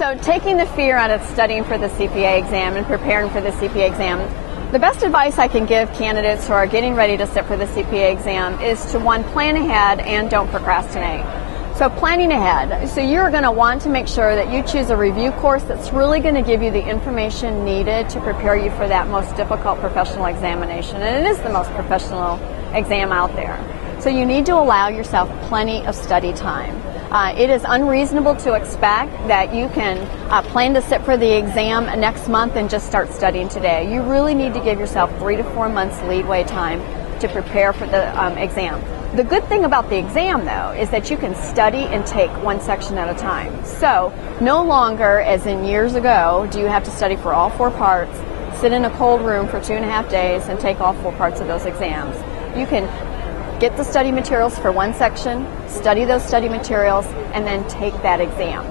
So taking the fear out of studying for the CPA exam and preparing for the CPA exam, the best advice I can give candidates who are getting ready to sit for the CPA exam is to, one, plan ahead and don't procrastinate. So planning ahead. So you're going to want to make sure that you choose a review course that's really going to give you the information needed to prepare you for that most difficult professional examination. And it is the most professional exam out there. So you need to allow yourself plenty of study time. It is unreasonable to expect that you can plan to sit for the exam next month and just start studying today. You really need to give yourself 3 to 4 months leeway time to prepare for the exam. The good thing about the exam, though, is that you can study and take one section at a time. So no longer, as in years ago, do you have to study for all 4 parts, sit in a cold room for 2.5 days, and take all 4 parts of those exams. You can get the study materials for one section, study those study materials, and then take that exam.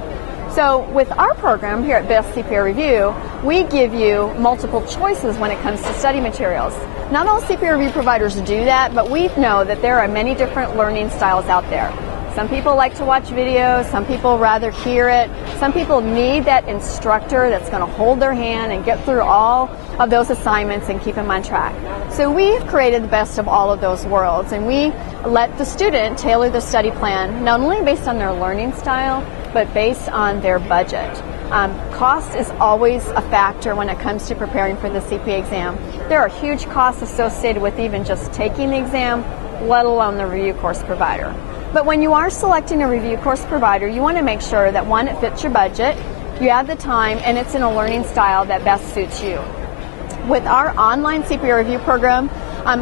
So with our program here at Bisk CPA Review, we give you multiple choices when it comes to study materials. Not all CPA review providers do that, but we know that there are many different learning styles out there. Some people like to watch videos, some people rather hear it, some people need that instructor that's going to hold their hand and get through all of those assignments and keep them on track. So we've created the best of all of those worlds, and we let the student tailor the study plan not only based on their learning style, but based on their budget. Cost is always a factor when it comes to preparing for the CPA exam. There are huge costs associated with even just taking the exam, let alone the review course provider. But when you are selecting a review course provider, you want to make sure that, one, it fits your budget, you have the time, and it's in a learning style that best suits you. With our online CPA review program,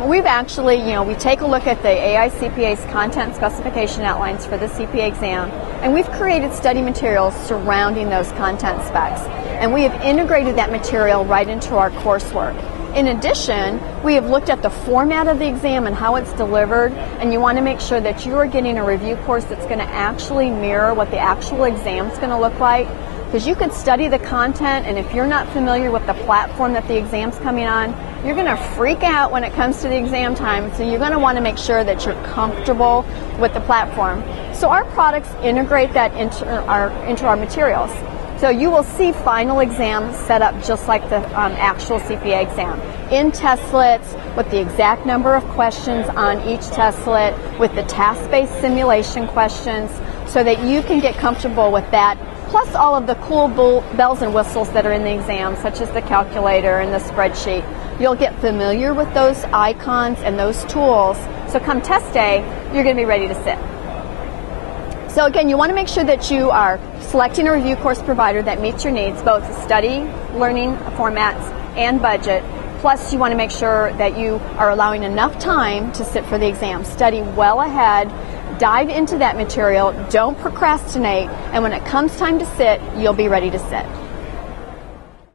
we've actually, we take a look at the AICPA's content specification outlines for the CPA exam, and we've created study materials surrounding those content specs. And we have integrated that material right into our coursework. In addition, we have looked at the format of the exam and how it's delivered, and you want to make sure that you are getting a review course that's going to actually mirror what the actual exam is going to look like. Because you could study the content, and if you're not familiar with the platform that the exam's coming on, you're going to freak out when it comes to the exam time. So you're going to want to make sure that you're comfortable with the platform. So our products integrate that into our materials. So you will see final exams set up just like the actual CPA exam, in testlets, with the exact number of questions on each testlet, with the task-based simulation questions, so that you can get comfortable with that, plus all of the cool bells and whistles that are in the exam, such as the calculator and the spreadsheet. You'll get familiar with those icons and those tools, so come test day, you're going to be ready to sit. So again, you want to make sure that you are selecting a review course provider that meets your needs, both study, learning formats, and budget. Plus, you want to make sure that you are allowing enough time to sit for the exam. Study well ahead, dive into that material, don't procrastinate, and when it comes time to sit, you'll be ready to sit.